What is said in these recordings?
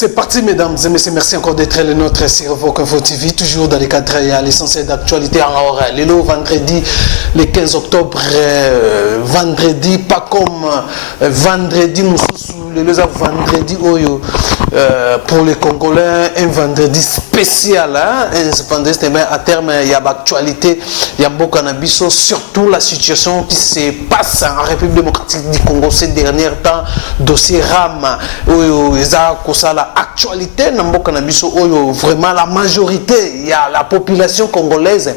C'est parti, mesdames et messieurs. Merci encore d'être les nôtres sur Vox Info TV, toujours dans les cadres à l'essentiel d'actualité en or. Le vendredi, le 15 octobre, vendredi, pas comme vendredi, vendredi pour les Congolais, un vendredi spécial. À terme, il y a l'actualité, il y a beaucoup de surtout la situation qui se passe en République démocratique du Congo ces derniers temps, dossier RAM, l'actualité, vraiment la majorité, il y a la population congolaise,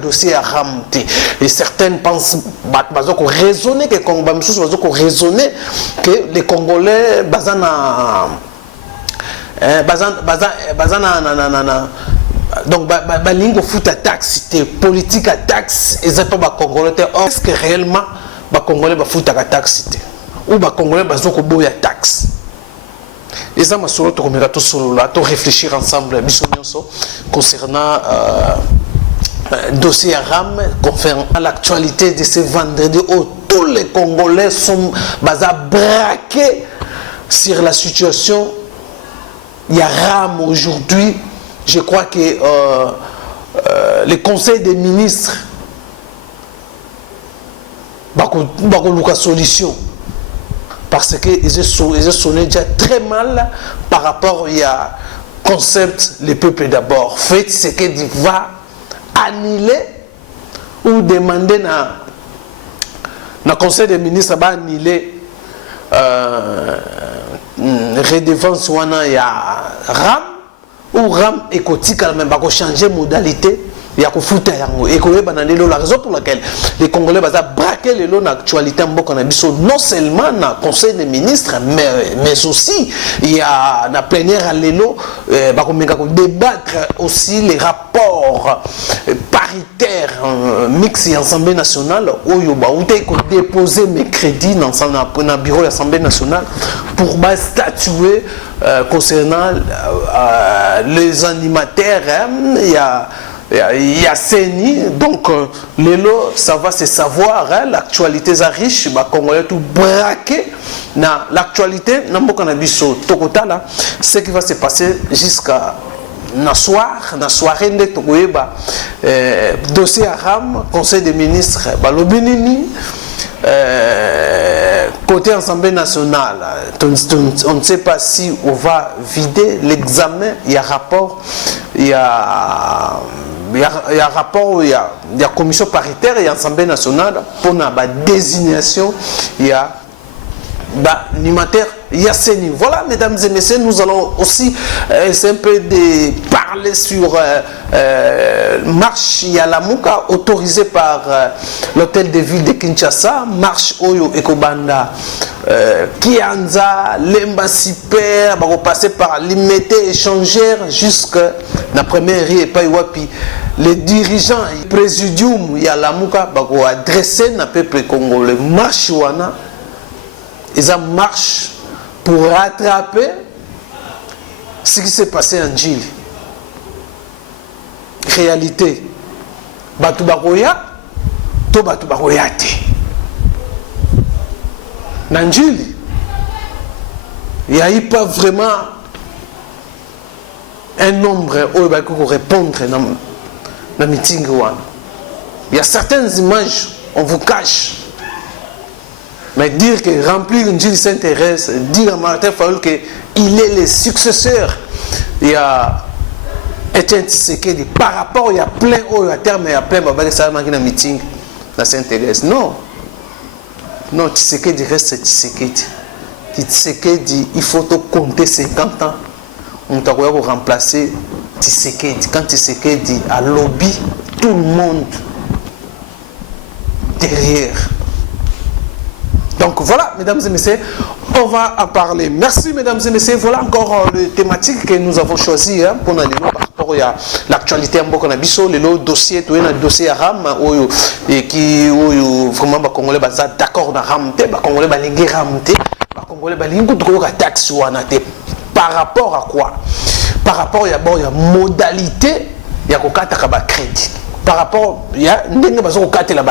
dossier RAM. Et certaines pensent raisonner que les Congolais donc balingo foot à taxe, politique à taxe, et ça pas Congolais. Est-ce que réellement les Congolais ba foot à taxe ou les Congolais bazoko boya taxe? Et ça m'a solo to réfléchir ensemble concernant dossier RAM concernant l'actualité de ce vendredi où tous les Congolais sont braqués sur la situation. Il y a RAM aujourd'hui. Je crois que le Conseil des ministres va une solution parce qu'ils ont sonné déjà très mal par rapport au concept le peuple d'abord. Faites ce qu'il va annuler ou demander na Conseil des ministres va annuler redevance wana ya RAM ou RAM écotique même va changer modalité. Il y a la raison pour laquelle les Congolais vont braquer les lots d'actualité non seulement dans le Conseil des ministres, mais aussi il y a la plénière à l'élo, débattre aussi les rapports paritaires mix et Assemblée nationale où il y a déposer mes crédits dans le bureau de l'Assemblée nationale pour statuer concernant les animateurs. Il y a CENI, donc l'élo, ça va se savoir, hein, l'actualité est riche, les Congolais tout braqué. L'actualité, ce qui va se passer jusqu'à la soirée de dossier à RAM, Conseil des ministres, Balobinini, côté Assemblée nationale, on ne sait pas si on va vider l'examen, il y a rapport, il y a rapport, il y a commission paritaire et Assemblée nationale pour la désignation, il y a animateur, il y a CENI. Voilà, mesdames et messieurs, nous allons aussi un peu parler sur marche Yalamuka autorisée par l'hôtel de ville de Kinshasa, marche Oyo Ekobanda, Kianza, l'embassy père, va passer par l'immédiat échangère jusqu'à la première rue et pas Iwapi. Les dirigeants, le présidium Yalamuka, va adresser le peuple congolais, marche Wana. Ils en marchent pour rattraper ce qui s'est passé en Djili. Réalité. Batu bakoya, to batu bakoya te. En Djili, il n'y a eu pas vraiment un nombre où il faut répondre dans le meeting. Il y a certaines images, on vous cache. Mais dire que remplir une Djili s'intéresse, dire à Martin Fayoul qu'il est le successeur, il y a Etienne Tshisekedi. Par rapport, il y a plein à terme, il y a plein de meeting, ça s'intéresse. Non. Non, Tshisekedi reste Tshisekedi. Tshisekedi, il faut compter 50 ans. On doit remplacer Tshisekedi. Quand Tshisekedi a lobby, tout le monde derrière. Donc voilà, mesdames et messieurs, on va en parler. Merci, mesdames et messieurs. Voilà encore les thématiques que nous avons choisies pour par rapport à l'actualité en Bokonabiso, le dossier, tout un dossier à RAM, et qui vraiment les Congolais sont d'accord dans RAM, les Congolais sont lingués RAM, les Congolais sont lingués taxe. Par rapport à quoi? Par rapport à la modalité, il y a un crédit. par rapport, il y a des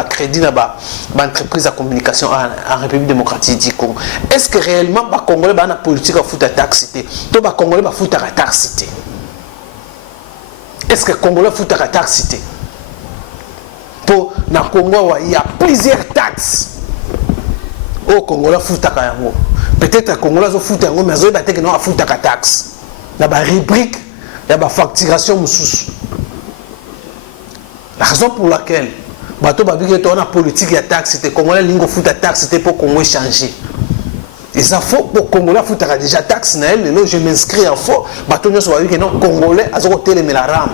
crédit dans l'entreprise de communication en République démocratique du Congo. Est-ce que réellement les Congolais ont une politique à foutre à taxe? Tous les Congolais ont foutre à taxe? Est-ce que les Congolais foutent à taxe? Pour le Congo, il y a plusieurs taxes. Au Congolais foutent à taxe. Peut-être que les Congolais foutent à taxe, mais ils ont foutre à taxe. Il y a une rubrique, il y a une facturation. La raison pour laquelle bateau babiki est en politique de taxe, c'était Congolais lingo fout à taxe, c'était pour Congo changer. Et ça faut pour Congolais fout à déjà taxe na elle, je m'inscris en faux. Bateau nous soit que non Congolais a zéro télé mais la ram.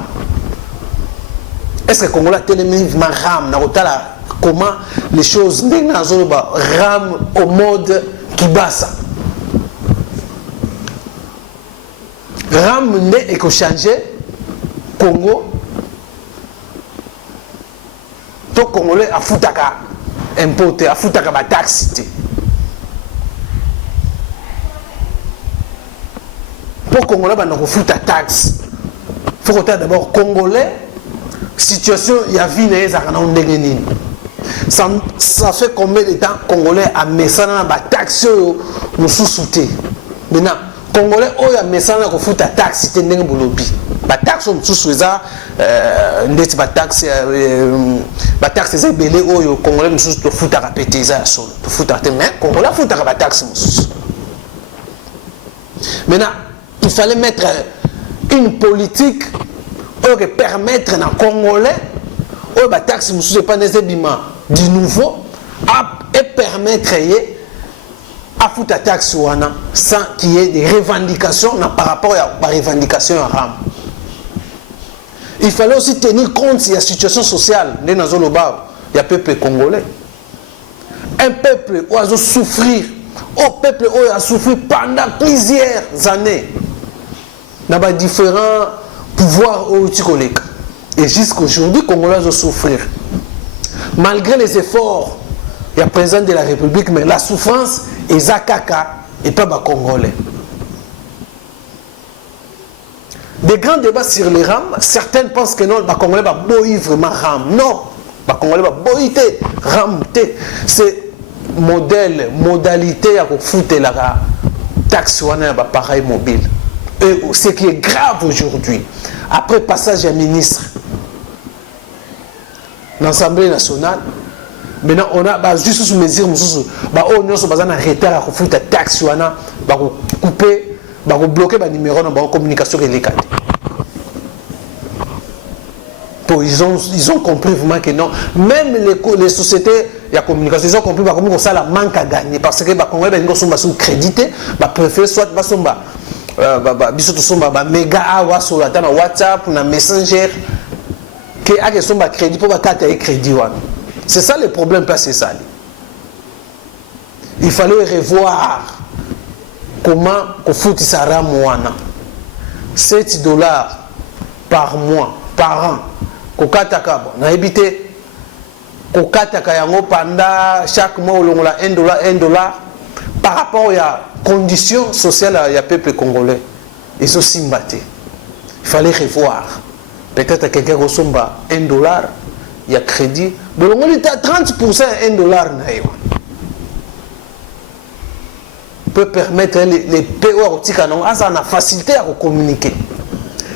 Est-ce que Congolais télé mais ma ram na otala comment les choses na zolo ba ram au mode kibasa. Ram ne et que changer Congo to Congolais a foutaka importé a foutaka ba taxe. Pour Congolais ba na fouta taxe. Faut que d'abord Congolais situation ya vie na ezaka na ndenge nini. Ça fait combien de temps Congolais a mesana ba taxe nous sous-souté. Maintenant Congolais oya mesana ko fouta taxe te ndenge bolobi. Ba taxe sous eza ndeti ba taxe c'est belé oyo Congolais nous to fouta répéter ça solo. To fouta te mais Congolais fouta ba taxe mususu. Maintenant il fallait mettre une politique qui permettre aux Congolais de taxes pas du nouveau et permettre à foutre la taxe sans qu'il y ait des revendications par rapport à la revendication à RAM. Il fallait aussi tenir compte de la situation sociale de la zone il y a peuple congolais. Un peuple qui a souffert, un peuple qui a souffert pendant plusieurs années. Dans les différents pouvoirs au Tikoleka. Et jusqu'aujourd'hui, les Congolais ont souffrir. Malgré les efforts, il y a le président de la République, mais la souffrance est Zakaka et pas les Congolais. Des grands débats sur les rames, certains pensent que non, les Congolais vont boire vraiment rame. Non, les Congolais vont boire rame. C'est modalité à foutre la taxe sur l'appareil mobile. Et ce qui est grave aujourd'hui, après passage à ministre dans l'Assemblée nationale, maintenant on a juste sous mesure, on a un retard à foutre la taxe sur couper, bloquer les numéros dans la communication délicate. Ils ont compris vraiment que non, même les sociétés de communication, ils ont compris que ça la manque à gagner parce que les Congolais sont crédités, préfèrent soit méga awa sur la WhatsApp na Messenger que a sont crédit pour ba carte crédit. C'est ça le problème, pas c'est ça. Il fallait revoir comment on fout ça ramouana. $7 par mois, par an. Kokataka na habité kokataka yango pendant chaque mois on a $1 par rapport à conditions sociales il y a peuple congolais. Ils sont simbatés. Il fallait revoir. Peut-être quelqu'un ressemble à $1, il y a crédit. Mais on est à 30% $1. Peut permettre les PO à ça a facilité à communiquer.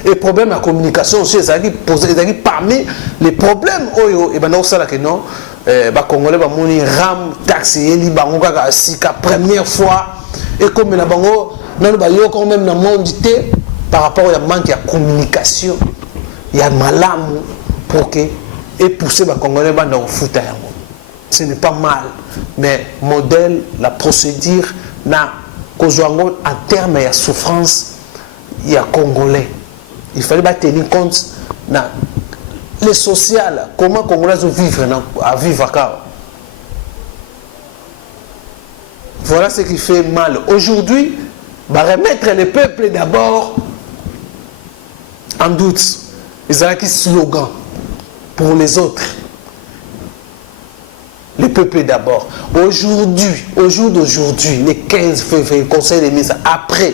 Et le problème de la communication aussi, c'est parmi les problèmes. Et bien, on sait que non, les Congolais ont ram taxé, ils ont la première fois. Et comme nous avons quand même dans le monde par rapport à manque de communication, il y a malam pour que et pousser les Congolais dans le foot. Ce n'est pas mal, mais modèle, la procédure, en termes de souffrance, il y a Congolais. Il fallait tenir compte de les social, comment les Congolais vivent à vivre à. Voilà ce qui fait mal. Aujourd'hui, remettre le peuple d'abord en doute. Ils ont un slogan pour les autres. Le peuple d'abord. Aujourd'hui, au jour d'aujourd'hui, le 15 février, Conseil des ministres, après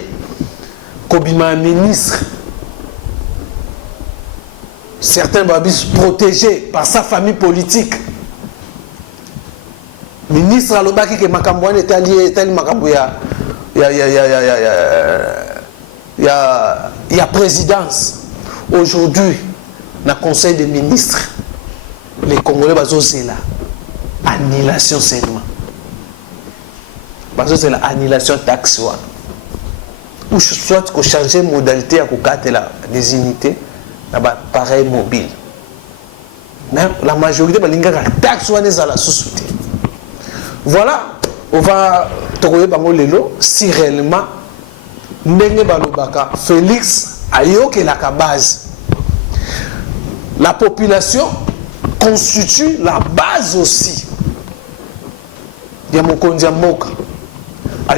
Kobima ministre certains babis protégés par sa famille politique. Ministre alobaki que Makambouane est allié, tel Makambouya. Il y a présidence. Aujourd'hui, dans le conseil des ministres, les Congolais sont là. Annulation seulement. Parce que c'est l'annulation taxe. Ou soit qu'on change de modalité à des unités, pareil mobile. Mais la majorité, la taxe est à la sous-souté. Voilà, on va trouver si réellement Félix a eu la base. La population constitue la base aussi. Il y a mon Kondiamboka. La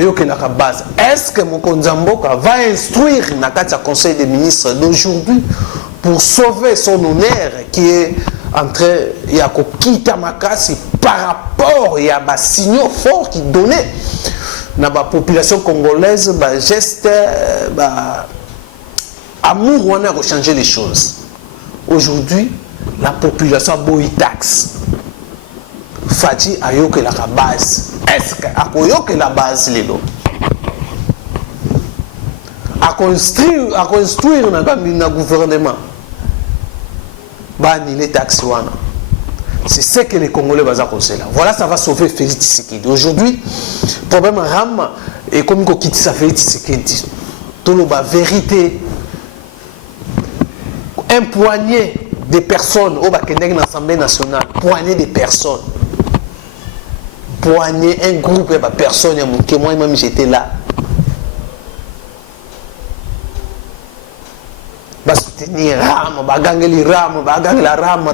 base. Est-ce que mon Kondiamboka va instruire le conseil des ministres d'aujourd'hui pour sauver son honneur qui est en train de quitter Makassi par rapport à des signaux forts qui donnaient dans la population congolaise un geste amour on a changer les choses. Aujourd'hui, la population a beau taxe. Fati a eu que la base. Est-ce que a eu que la base les lots? À construire dans le gouvernement. Les taxes. C'est ce que les Congolais vont faire. Voilà, ça va sauver Félix Tshisekedi. Aujourd'hui, le problème RAM est comme qu'on quitte ça Félix Tshisekedi. Tout le vérité. Un poignet de personnes au Bakeneg dans l'Assemblée nationale, poignet de personnes, poignet, un groupe de personnes, moi-même j'étais là. Va soutenir RAM, va gagner les RAM, va gagner la RAM.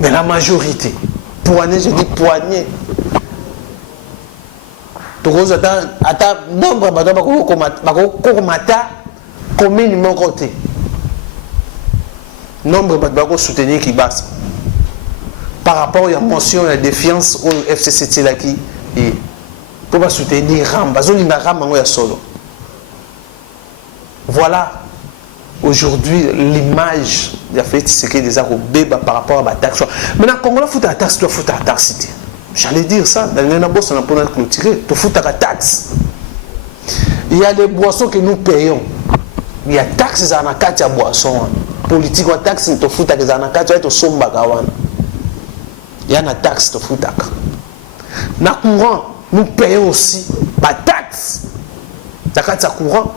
Mais la majorité, poignet, je dis poignet. Donc, attends, nombre de commune mon côté. Nombre de soutenir qui basse. Par rapport à la motion de défiance au FCCT là qui pour soutenir RAM, solo. Voilà aujourd'hui l'image de la fête c'est que des arobéba par rapport à la taxe. Maintenant quand on fout la taxe, tu fout la taxe. J'allais dire ça, dans le boss on a pour clôturer, tu fout la taxe. Il y a des boissons que nous payons. Il y a taxes à la carte à boisson. Politique ou taxe, tu fout à la carte, tu sommes il y a une taxe, tu fout à la courant, nous payons aussi la taxe. La carte à courant.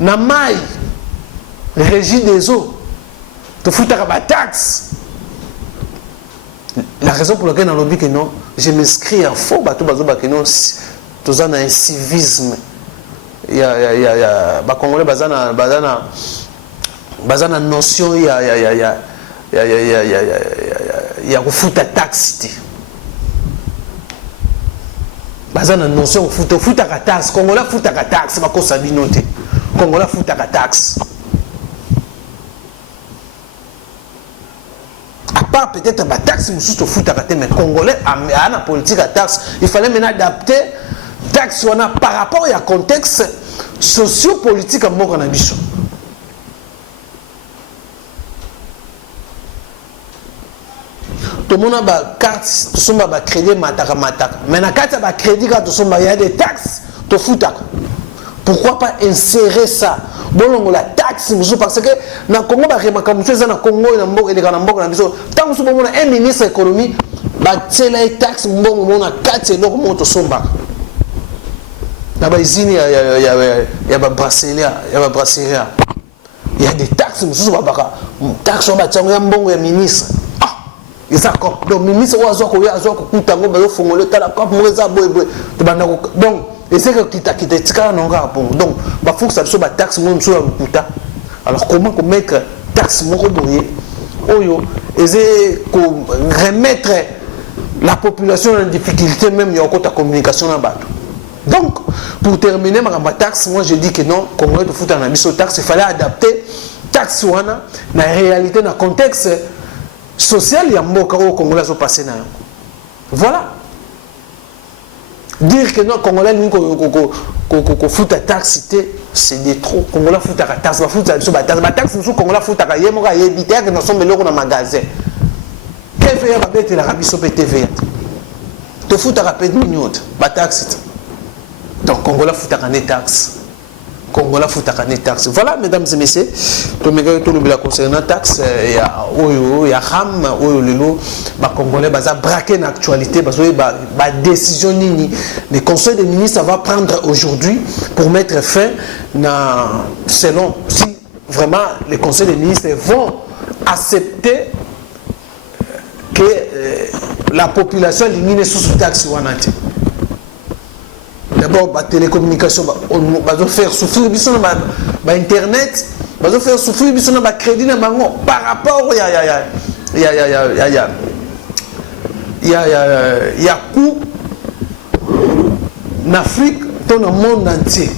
Na maille, régie des eaux, tu fous ta taxe. La raison pour laquelle on dit que non, je m'inscris en faux, que non, tu as un civisme. Il y a Congolais, bazana notion, il y a foutre ta taxe. Bazana notion, foutre ta taxe. Congolais foutre ta taxe, c'est pas qu'on s'habille noté. Congolais fout ta taxe. À part peut-être la taxe, mais surtout fout ta taxe, mais Congolais a la politique à taxe. Il fallait maintenant adapter la taxe par rapport à un contexte socio-politique à mon ambition. Tout le monde a une carte, tout le monde a un crédit, mais la carte a un crédit, il y a des taxes, tu fous ta taxe. Pourquoi pas insérer ça? Bon, la taxe, parce que dans le Congo, tant que un ministre de l'économie, il y a des taxes, il y a des brasseries, il y a des taxes, il y a ministre. Donc, ministre, donc, et c'est que qui t'a donc, il faut que ça soit taxe alors, comment mettre taxe et c'est remettre la population en difficulté, même il y a encore ta communication là-bas. Donc, pour terminer ma taxe, moi je dis que non, comme on fout en abysso taxe, il fallait adapter taxe dans la réalité, dans le contexte social, il y a un au Congolais qui passé. Voilà. Dire que non, Congolais, qu'on fout à taxe, c'est des trop. Congolais foutent à taxe, la taxe, nous Congolais foutent à yé, moi, éviter que nous sommes dans magasin. TVA, va bête la rabisso TVA. Te foutent à rapide minute, la taxe. Donc, Congolais foutent à des taxes. Congolais foutent à des taxes. Voilà, mesdames et messieurs, tout le monde concernant la taxe, il y a Oyo, il y a Ram, Oyo Lelo, les Congolais, ils ont braqué l'actualité, parce que la décision, le Conseil des ministres va prendre aujourd'hui pour mettre fin, selon si vraiment les conseils des ministres vont accepter que la population élimine sous taxe. D'abord, la télécommunication, va faire souffrir Internet, va faire souffrir le crédit par rapport il y a coût en Afrique, dans le monde entier.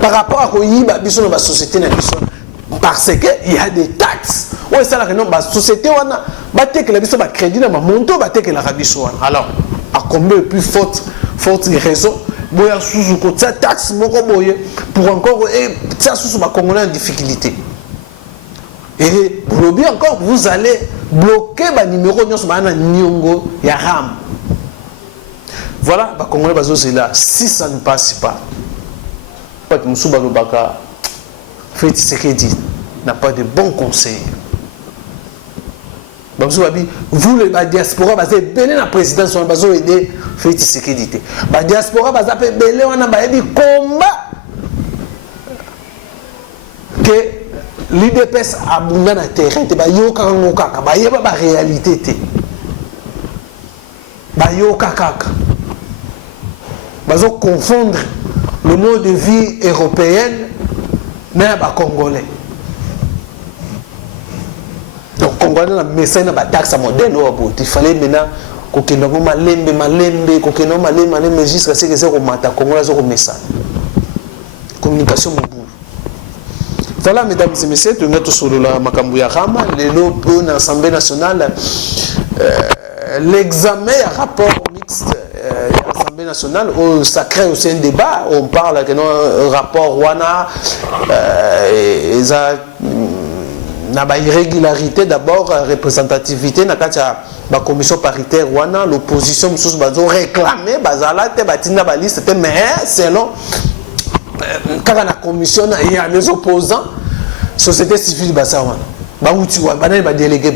Par rapport à la société, parce qu'il y a des taxes. Oui, c'est la société, la crédit, alors, à combien de plus forte raison, taxe pour encore ça Congolais en difficulté. Et encore, vous allez bloquer le numéro Nyongo ya RAM. Voilà, les Congolais c'est là. Si ça ne passe pas, Félix Tshisekedi n'a pas de bons conseils. Vous, la diaspora, vous avez belé la présidence, vous avez aidé Félix Tshisekedi. La diaspora, vous avez belé, on a un combat que l'IDPS a abondé dans le terrain. Il y a une réalité. Il y a confondre le mode de vie européen mais les Congolais. Donc, Congolais, mais c'est un taxe modèle. Il fallait maintenant que nous malembe, jusqu'à ce que c'est un Congolais communication. Voilà, mesdames et messieurs, nous sommes sur la Makambouya Rama, l'Assemblée nationale, l'examen à rapport mixte à l'Assemblée nationale, ça crée aussi un débat. On parle de rapport Wana, irrégularité d'abord, représentativité, dans la commission paritaire Wana, l'opposition a réclamé, mais selon quand la commission, il y a les opposants, société civile, délégué.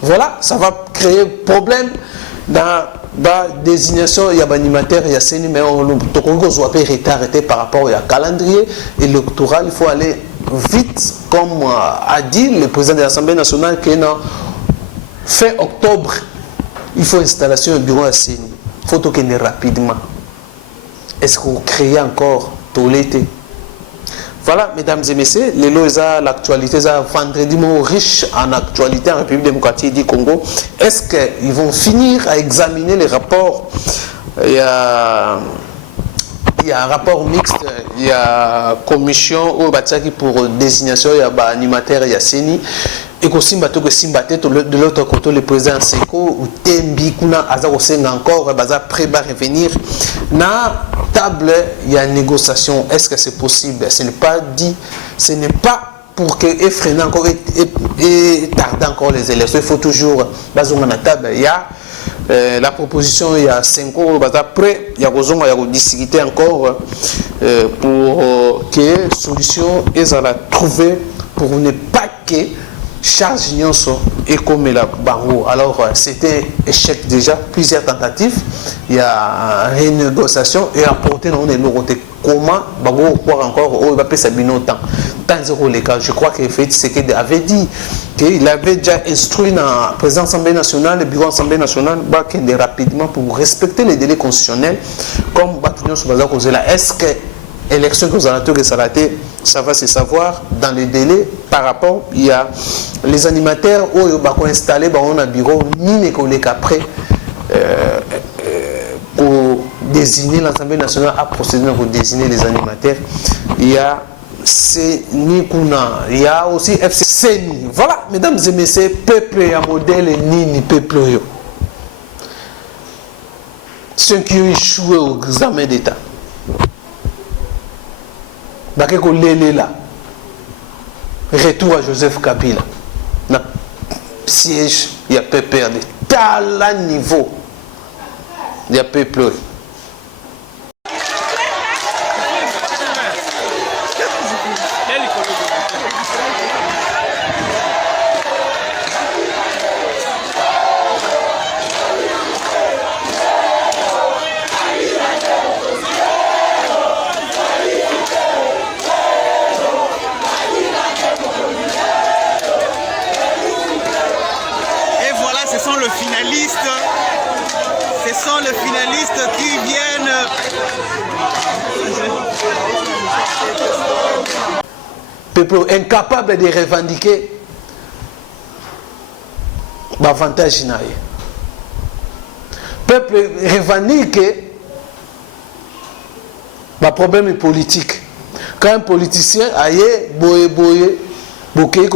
Voilà, ça va créer problème dans la désignation. Il y a des animateurs, il y a ces numéros, mais on peut arrêter par rapport au calendrier électoral. Il faut aller vite, comme a dit le président de l'Assemblée nationale, que fin octobre, il faut installation du bureau à CENI. Il faut tourner rapidement. Est-ce que vous créez encore tout l'été? Voilà, mesdames et messieurs, l'actualité, vendredi riche en actualité en République démocratique du Congo. Est-ce qu'ils vont finir à examiner les rapports? Il y a un rapport mixte, il y a commission pour désignation, il y a animateur, il y a CENI. Et que de l'autre côté, le président Seko ou Tembi Kuna encore prêt à revenir. Na table, il y a une négociation. Est-ce que c'est possible? Ce n'est pas dit. Ce n'est pas pour que freiner encore et tarder encore les élections. Il faut toujours la table. Il y a la proposition, il y a 5 ans, après, il y a discuter encore pour que solution est à la trouver pour ne pas que charge nyonso et comme la barreau. Alors c'était échec déjà, plusieurs tentatives. Il y a une renégociation et apporter dans les nouveautés. Comment barreau croire encore il va payer sa binotant tant zéro les cas. Je crois que Félix Tshisekedi avait dit qu'il avait déjà instruit dans la présidence de l'Assemblée nationale, le bureau de l'Assemblée nationale, qu'il rapidement pour respecter les délais constitutionnels comme Batunion sur là. Est-ce que l'élection que vous avez ça va se savoir dans les délais par rapport, il y a les animateurs où ils vont installer un bureau, ni après pour désigner l'Assemblée nationale à procéder pour désigner les animateurs. Il y a Nikuna, il y a aussi FCCNI. Voilà, mesdames et messieurs, peuple et modèle ni peuple. ceux qui ont échoué au examen d'État. Bakeko Lele là. Retour à Joseph Kabila. Na siège, il y a peu perdu. Tala niveau. Il y a peu pleuré. Ce sont les finalistes qui viennent. Peuple incapable de revendiquer l'avantage. Peuple revendique le problème politique. Quand un politicien aille boye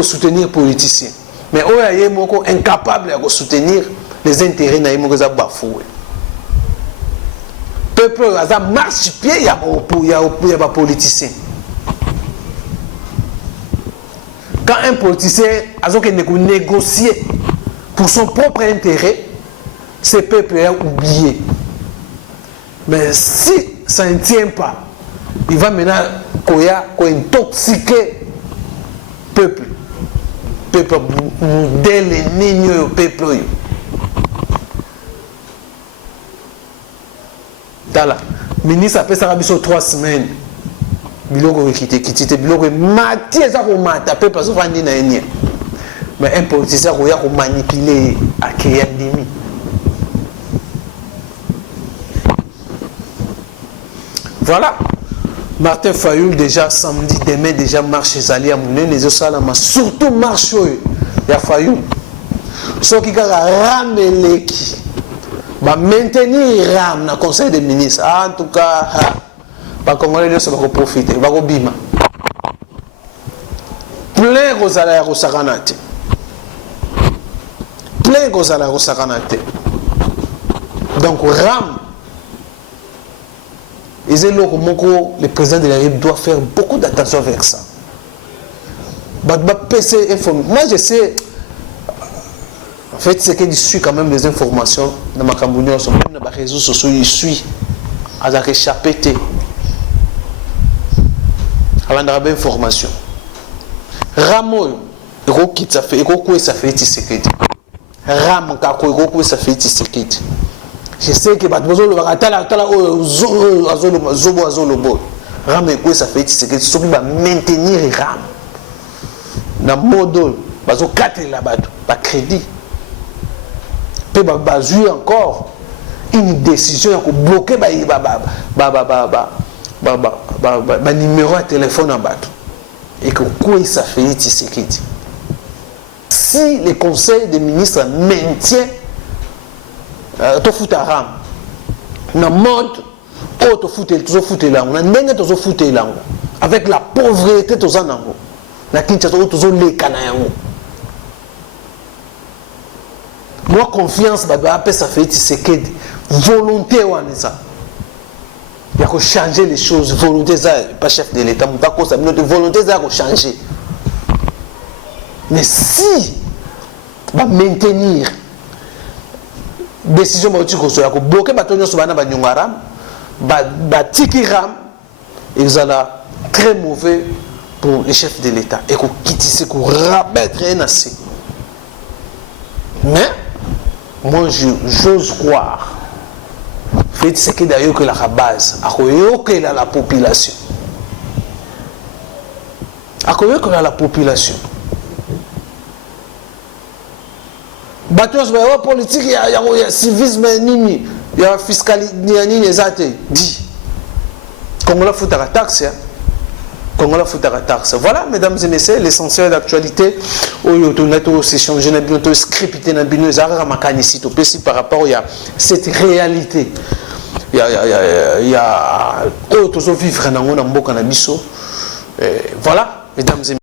soutenir politicien. Mais on est incapable de soutenir les intérêts de bafoué. Peuple a marche pied, il y a des politiciens. Quand un politicien a négocié pour son propre intérêt, ce peuple est oublié. Mais si ça ne tient pas, il va maintenant intoxiquer le peuple. Le peuple, dès les lignes, peuple. Dala, ministre a fait ça 3 semaines. Biloko quitté, biloko mati ça ko mata pe parce que na enia. Mais un politicien ko ya ko manipuler à Keyandimi. Voilà. Martin Fayoul déjà samedi demain déjà marche Zali à Mouné les salama surtout marche ya Fayoul. Ce qui a rameleki va maintenir RAM dans le conseil des ministres. En tout cas, les Congolais vont profiter, vont bima. Plein Rosala Rosaganate. Plein Rosala Rosaganate. Donc RAM, le président de la République doit faire beaucoup d'attention avec ça. Moi je sais. En fait, c'est qu'il suit quand même des informations dans ma Cameroun, même dans les réseaux sociaux, il suit à la réchappée. Avant d'avoir des informations. Ramo, il quitte ça fait, il ça fait Tshisekedi. Ram, il ça fait Tshisekedi. Je sais que Batbozo va attendre Zobo. Ram, il ça fait Tshisekedi. Ce qui va maintenir Ram. Dans le mode, il va 4 là-bas, pas crédit. Peut baser encore une décision pour bloquer le numéro de téléphone en bas. Et que quoi ça fait Tshisekedi. Si le conseil des ministres maintient tout fout à ram dans le mode tout fout là avec la pauvreté tout ça na Kinshasa tout les canayango. Moi, confiance, ça fait Tshisekedi. Volonté, il y a que changer les choses. Volonté, pas chef de l'État, volonté, ça a changer. Mais si, maintenir décision, bloquer ils sont très mauvais pour les chefs de l'État. Et qu'on quitte, qu'on rabattre un assez. Mais, moi, j'ose croire. C'est que d'ailleurs que la base, que la population. Que la population. Bateau politique, il y a civisme, il y a fiscalité, il y a dit. Congola fout à la taxe. Congola fout à la taxe. Voilà, mesdames et messieurs, l'essentiel d'actualité. S'échanger dans scripté dans par rapport à cette réalité. Il y a vivre dans le monde. Voilà, mesdames et messieurs.